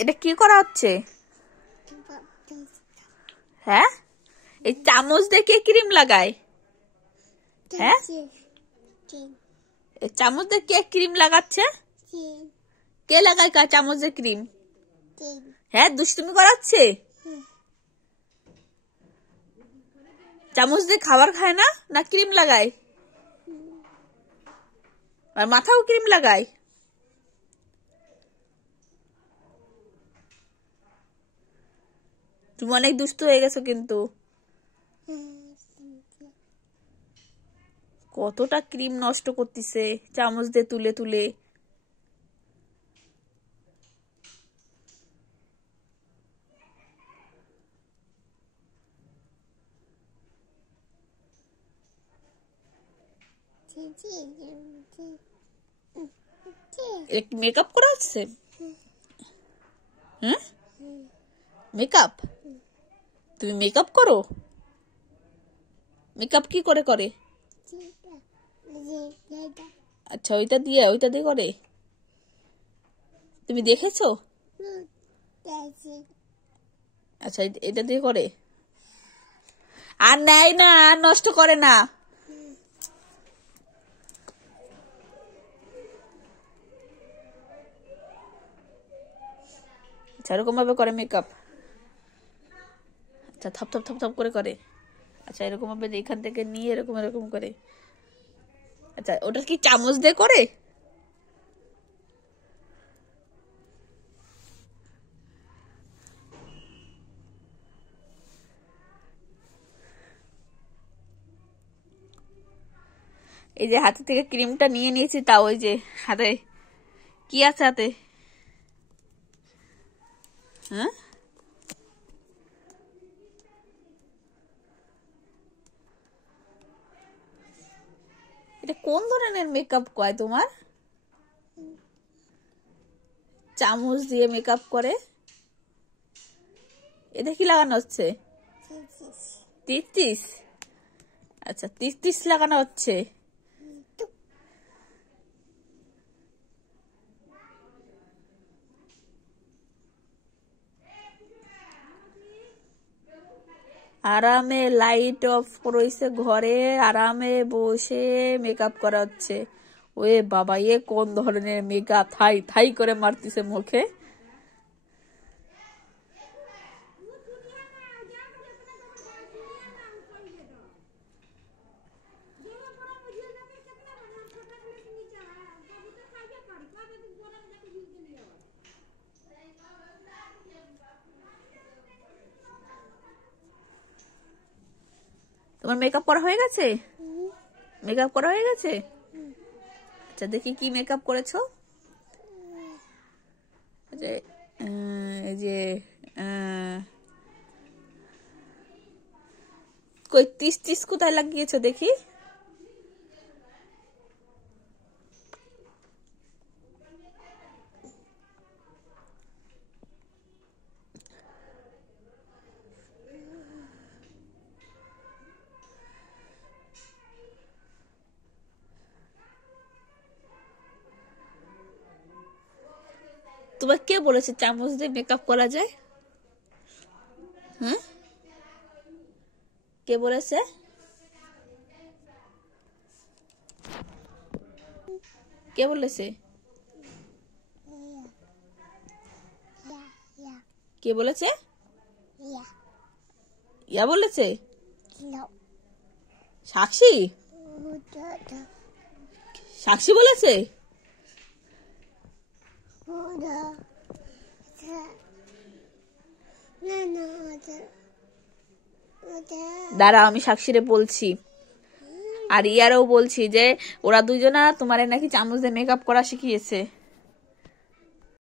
এটা কি করা হচ্ছে? হ্যাঁ, এই চামচ দিয়ে কে ক্রিম লাগায়? হ্যাঁ, এই চামচ দিয়ে কে ক্রিম লাগাচ্ছে? কে লাগায় চামচ দিয়ে ক্রিম? হ্যাঁ, দুষ্টুমি করাচ্ছে। চামচ দিয়ে খাবার খায় না, না ক্রিম লাগায়? আর মাথাও ক্রিম লাগায়। তুমি অনেক দুষ্টু হয়ে গেছো কিন্তু। কতটা ক্রিম নষ্ট করতেছে চামচ দিয়ে তুলে তুলে। মেকআপ করা হচ্ছে? হ্যাঁ, মেকআপ? তুমি মেকআপ করো? মেকআপ কি করে করে? আচ্ছা, ওইটা দিয়ে করে? তুমি দেখেছো? আচ্ছা, এটা দিয়ে করে। আর নেয় না, আর নষ্ট করে না। আচ্ছা, এরকম ভাবে করে মেকআপ? আচ্ছা, থপ থপ থপ থপ করে করে। আচ্ছা, এরকম ভাবে এখান থেকে নিয়ে এরকম এরকম করে। আচ্ছা, ওটা কি চামচ দিয়ে করে? এই যে হাতে থেকে ক্রিমটা নিয়ে নিয়েছি, তাও ওই যে হাতে কি আছে হাতে? হ্যাঁ, এটা কোন ধরনের মেকআপ কয় তোমার? চামচ দিয়ে মেকআপ করে? এটা কি লাগানো হচ্ছে? 33। আচ্ছা, 33 লাগানো হচ্ছে। আরামে লাইট অফ করেছে, ঘরে আরামে বসে মেকআপ করা হচ্ছে। ওয়ে বাবা, এ কোন ধরনের মেকআপ! থাই থাই করে মারতেছে মুখে। তোমার মেকআপ করা হয়ে গেছে? মেকআপ করা হয়ে গেছে? আচ্ছা, দেখি কি মেকআপ করেছো। এই যে কই 33 কোথায় লাগিয়েছো দেখি? তোমার কে বলেছে চামচ দিয়ে মেকআপ করা যায়? হ্যাঁ, কে বলেছে? কে বলেছে? কে বলেছে? ইয়া বলেছে? সাক্ষী? সাক্ষী বলেছে? দাঁড়া, আমি সাক্ষীরে বলছি। আর ইয়ারও বলছি যে ওরা দুজনা তোমারে নাকি চামচ দিয়ে মেকআপ করা শিখিয়েছে।